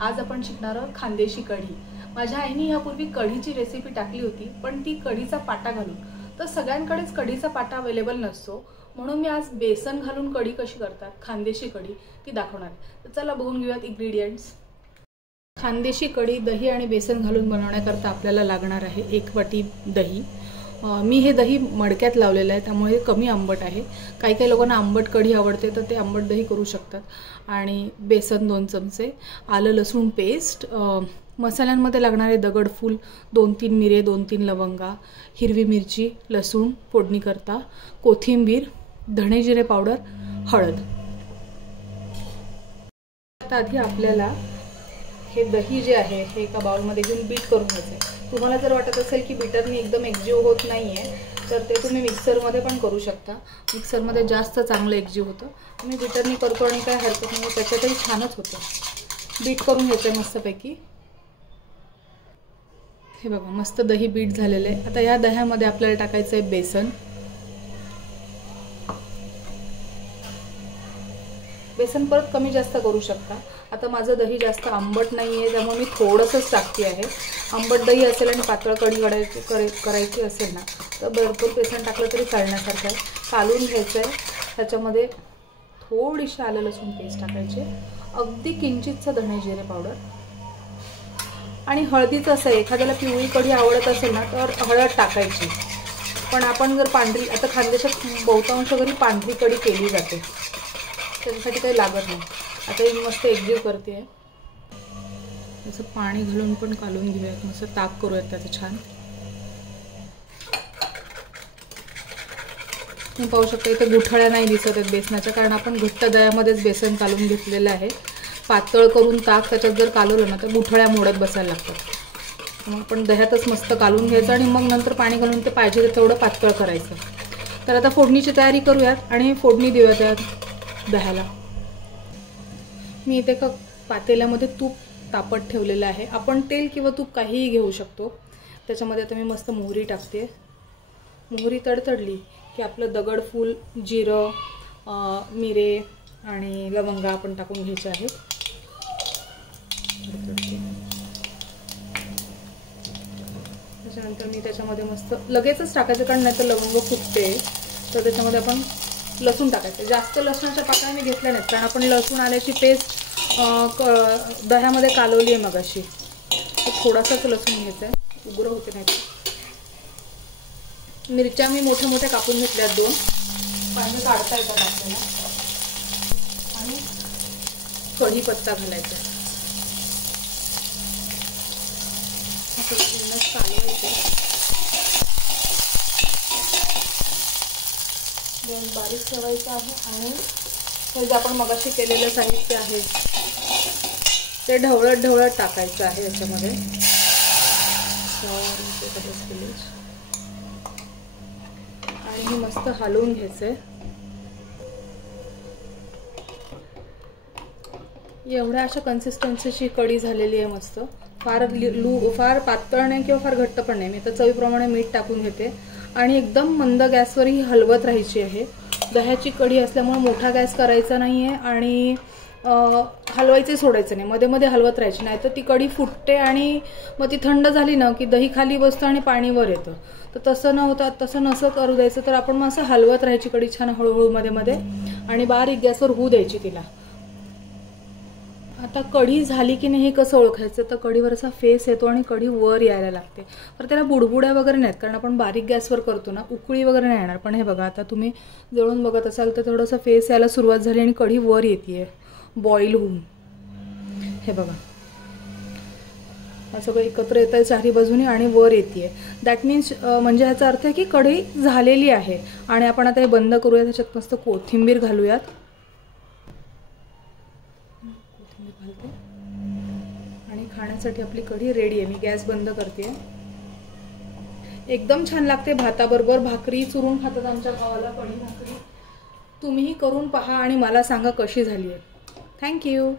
आज आपण शिकणार आहोत खानदेशी कढी। माझ्या आईने यापूर्वी कढीची रेसिपी टाकली होती, पण ती कढीचा पाटा घालून। तर सगळ्यांकडेच कढीचा पाटा अवेलेबल नसतो, म्हणून मी आज बेसन घालून कढी कशी करतात खानदेशी कढी ती दाखवणार आहे। तर चला बघून घेऊयात इंग्रेडिएंट्स। खानदेशी कढी दही आणि बेसन घालून बनवण्याकरता आपल्याला लागणार आहे 1 वाटी दही। मी हे दही मडक्यात लावलेलं आहे, त्यामुळे कमी आंबट आहे। काही काही लोकांना आंबट कढी आवडते तर ते आंबट दही करू शकतात। आणि बेसन 2 चमचे, आलं लसूण पेस्ट, मसाल्यांमध्ये लागणारे दगडफूल 2-3 मिरे, 2-3 लवंगा, हिरवी मिरची, लसूण फोडणी करता, कोथिंबीर, धणे जिरे पावडर, हळद। आता आधी आपल्याला हे दही जे आहे हे एका बाउलमध्ये घेऊन बीट करून घ्यायचे। तुम्हाला जर वाटत असेल की बीटरने एकदम एकजीव होत नाहीये तर ते तुम्ही मिक्सरमध्ये पण करू शकता। मिक्सरमध्ये जास्त चांगलं एकजीव होतं। मी बीटरने करतो आणि काय हरकत नाही, त्याच्यातही छानच होतं। बीट करून घ्यायचं मस्तपैकी। हे बघा मस्त दही बीट झालेलं आहे। आता या दह्यामध्ये आपल्याला टाकायचं आहे बेसन। बेसन परत कमी जास्त करू शकता। आता माझं दही जास्त आंबट नाहीये, त्यामुळे मी थोडंसंच टाकते आहे। आंबट दही असेल आणि पातळ कढी करायची असेल ना तर भरपूर बेसन टाकलं तरी चालण्यासारखं आहे। कालून घ्यायचं आहे, त्याच्यामध्ये थोडीशी आलं लसूण पेस्ट टाकायची, अगदी किंचितचं धणे जिरे पावडर आणि हळदीचं असं एखाद्याला पिवळी कढी आवडत असेल ना तर हळद टाकायची। पण आपण जर पांढरी, आता खानदेशात बहुतांश घरी पांढरी कढी केली जाते, त्याच्यासाठी काही लागत नाही। आता ही मस्त एकजीव करते आहे। असं पाणी घालून पण कालून घेऊयात, मस्त ताक करूयात त्याचं छान। तुम्ही पाहू शकता इथे गुठळ्या नाही दिसत आहेत बेसनाच्या, कारण आपण घट्ट दह्यामध्येच बेसन कालून घेतलेलं आहे। पातळ करून ताक त्याच्यात जर कालवलं ना तर गुठळ्या मोडत बसायला लागतात। मग आपण दह्यातच मस्त कालून घ्यायचं आणि मग नंतर पाणी घालून ते पाहिजे तेवढं पातळ करायचं। तर आता फोडणीची तयारी करूयात आणि फोडणी देऊयात त्या दह्याला। मी इथे एका पातेल्यामध्ये तूप तापत ठेवलेलं आहे। आपण तेल किंवा तूप काहीही घेऊ शकतो। त्याच्यामध्ये आता मी मस्त मोहरी टाकते। मोहरी तडतडली की आपलं दगडफूल, जिरं, मिरे आणि लवंगा आपण टाकून घ्यायचे आहेत। त्याच्यानंतर मी त्याच्यामध्ये मस्त लगेचच टाकायचं, कारण नाही तर लवंग फुटते। तर त्याच्यामध्ये आपण लसूण टाकायचं। जास्त लसणाच्या पाकळ्या मी घेतल्या नाहीत, कारण आपण लसूण आल्याची पेस्ट दह्यामध्ये कालवली आहे मगाशी। थोडासाच लसूण घ्यायचा आहे, उग्र होते नाही। मिरच्या मी मोठ्या मोठ्या कापून घेतल्या 2, पाणी काढता येतात आपल्याला। आणि कढीपत्ता घालायचा, कालवायचं। गॅस बारीक ठेवायचा आहे आणि हे जे आपण मगाशी केलेलं साहित्य आहे ते ढवळत ढवळत टाकायचं आहे याच्यामध्ये। आणि हे मस्त हलवून घ्यायचंय। एवढ्या अशा कन्सिस्टन्सीची कढी झालेली आहे मस्त। फार पातळ नाही किंवा फार घट्ट पण नाही। मी आता चवीप्रमाणे मीठ टाकून घेते आणि एकदम मंद गॅसवर ही हलवत राहायची आहे। दह्याची कढी असल्यामुळे मोठा गॅस करायचा नाहीये आणि हलवायचे सोडायचं नाही, मध्ये मध्ये हलवत राहायची, नाही तर ती कढी फुटते आणि मग ती थंड झाली ना की दही खाली बसतं आणि पाणी वर येतं। तर तसं न होता, तसं नसं करू द्यायचं। तर आपण मग असं हलवत राहायची कढी छान हळूहळू मध्ये मध्ये आणि बारीक गॅसवर होऊ द्यायची तिला। आता कढी झाली की नाही हे कसं ओळखायचं, तर कढीवर असा फेस येतो आणि कढी वर यायला लागते। तर त्याला बुडबुड्या वगैरे नाहीत, कारण आपण बारीक गॅसवर करतो ना, उकळी वगैरे नाही येणार। पण हे बघा आता तुम्ही जळून बघत असाल तर थोडंसं फेस यायला सुरुवात झाली आणि कढी वर येते बॉईल होऊन। हे बघा असं काही एकत्र येत आहे चारी बाजूनी आणि वर येते। दॅट मीन्स म्हणजे ह्याचा अर्थ आहे की कढी झालेली आहे। आणि आपण आता हे बंद करूयात, ह्याच्यात मस्त कोथिंबीर घालूयात। आणि खाण्यासाठी आपली कढी रेडी आहे। मी गॅस बंद करते। एकदम छान लागते भाताबरोबर। भाकरी चुरून खातात आमच्या गावाला कढी भाकरी। तुम्हीही करून पहा आणि मला सांगा कशी झाली आहे। थँक्यू।